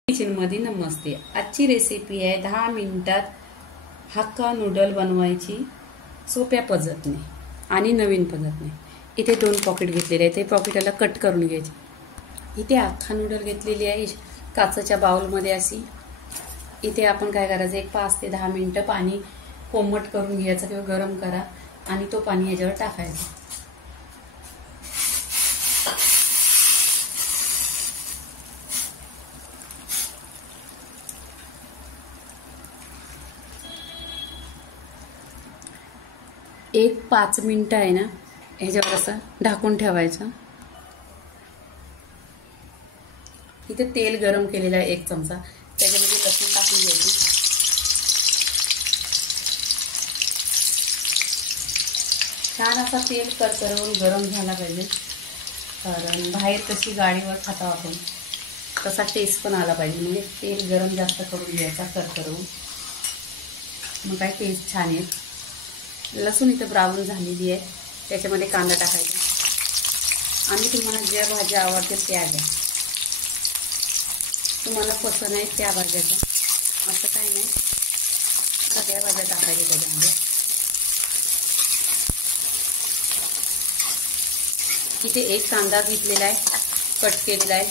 Kitchen मध्ये नमस्ते। आजची recipe आहे 10 मिनिटात हक्का नूडल बनवायची सोप्या पद्धतीने आणि नवीन पद्धतीने। इथे 2 पॉकेट घेतलेले आहेत, ते पॉकेटला कट करून घ्यायचे। इथे हक्का नूडल घेतलेली आहे काचेच्या बाउल मध्ये अशी। इथे आपण काय करायचं, एक 5 ते 10 मिनिटं पाणी कोमट करून घ्यायचं किंवा गरम करा आणि तो पाणी याच्यावर टाकायचा। एक 5 मिनिटं आहे ना, ह्याच्यावर असं ढाकून ठेवायचं। इथे तेल गरम केलेलं आहे 1 चमचा, त्याच्यामध्ये लसूण टाकून घ्यायची। छान असा तेल करकरवून गरम झाला पाहिजे, कारण बाहेर कशी गाडीवर खातो आपण तसा टेस्ट पण आला पाहिजे। म्हणजे तेल गरम जास्त करून घ्यायचा करकरवून, मग काय टेस्ट छान येईल। लसूण इथं ब्राऊन झालेली आहे, त्याच्यामध्ये कांदा टाकायचा आणि तुम्हाला ज्या भाज्या आवडतील त्या घ्या, तुम्हाला पसंत आहे त्या भाज्या घ्या, असं काही नाही, सगळ्या भाज्या टाकायच्या त्याच्यामध्ये। इथे 1 कांदा घेतलेला आहे, कट केलेला आहे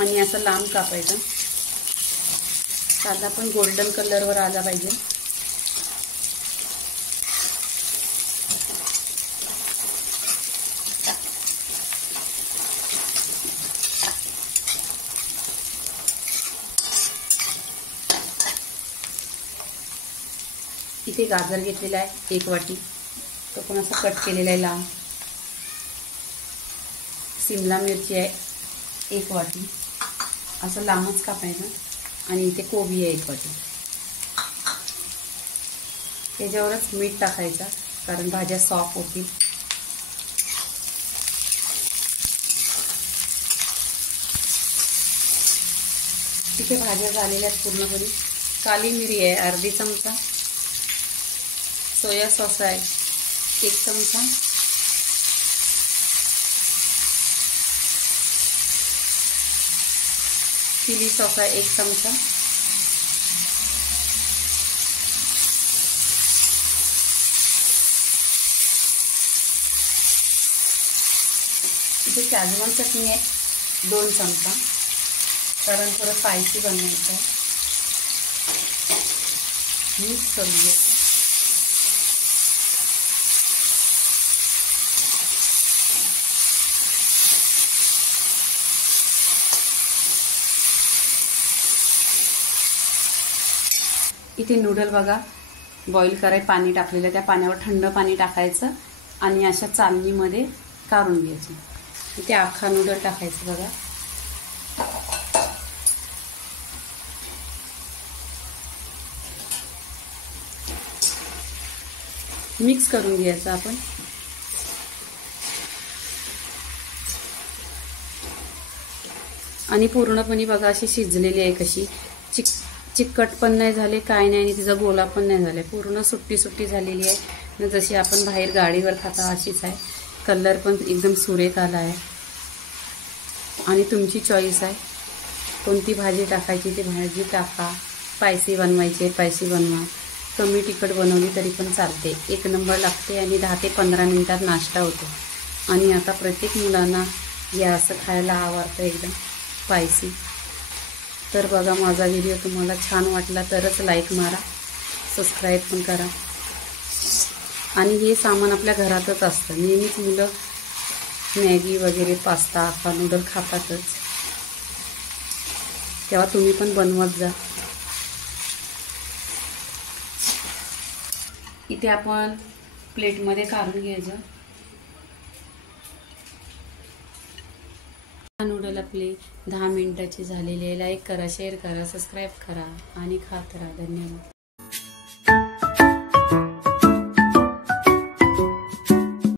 आणि असं लांब कापायचं। कांदा पण गोल्डन कलरवर आला पाहिजे। इथे गाजर घेतलेला आहे 1 वाटी, तो पण असा कट केलेला आहे लांब। शिमला मिरची आहे 1 वाटी, असं लांबच कापायचं। आणि इथे कोबी आहे 1 वाटी। त्याच्यावरच मीठ टाकायचं, कारण भाज्या सॉफ्ट होतील। इथे भाज्या झालेल्या आहेत पूर्णपणे। काली मिरी आहे अर्धी चमचा, सोया सॉस आहे 1 चमचा, चिली सॉस आहे 1 चमचा, इथे शेजवान चटणी आहे 2 चमचा, कारण थोडं स्पायसी बनवायचं आहे। मिक्स करून घ्यायचं। इथे नूडल बघा बॉईल करायला पाणी टाकलेलं, त्या पाण्यावर थंड पाणी टाकायचं आणि अशा चालणीमध्ये काढून घ्यायचं। इथे अख्खा नूडल टाकायचं बघा। मिक्स करून घ्यायचं आपण। आणि पूर्णपणे बघा अशी शिजलेली आहे, कशी चिकट पण नाही झाले, काय नाही, आणि तिचा गोला पण नाही झाला, पूर्ण सुट्टी सुट्टी झालेली आहे, जशी आपण बाहेर गाडीवर खाता अशीच आहे। कलर पण एकदम सुरेख आला आहे। आणि तुमची चॉईस आहे कोणती भाजी टाकायची, ती भाजी टाका। स्पायसी बनवायची स्पायसी बनवा, कमी तिखट बनवली तरी पण चालते, 1 नंबर लागते आणि 10 ते 15 मिनिटात नाश्ता होतो। आणि आता प्रत्येक मुलांना या असं खायला आवडतं एकदम स्पायसी। तर बघा माझा व्हिडिओ तुम्हाला छान वाटला तरच लाईक मारा, सबस्क्राईब पण करा। आणि हे सामान आपल्या घरातच असतं, नेहमीच मुलं मॅगी वगैरे पास्ता हक्का नूडल खातातच, तेव्हा तुम्ही पण बनवत जा। इथे आपण प्लेटमध्ये काढून घ्यायचं। नूडल आपले 10 मिनिटाचे झालेले। लाईक करा, शेअर करा, सबस्क्राईब करा आणि खात राहा। धन्यवाद।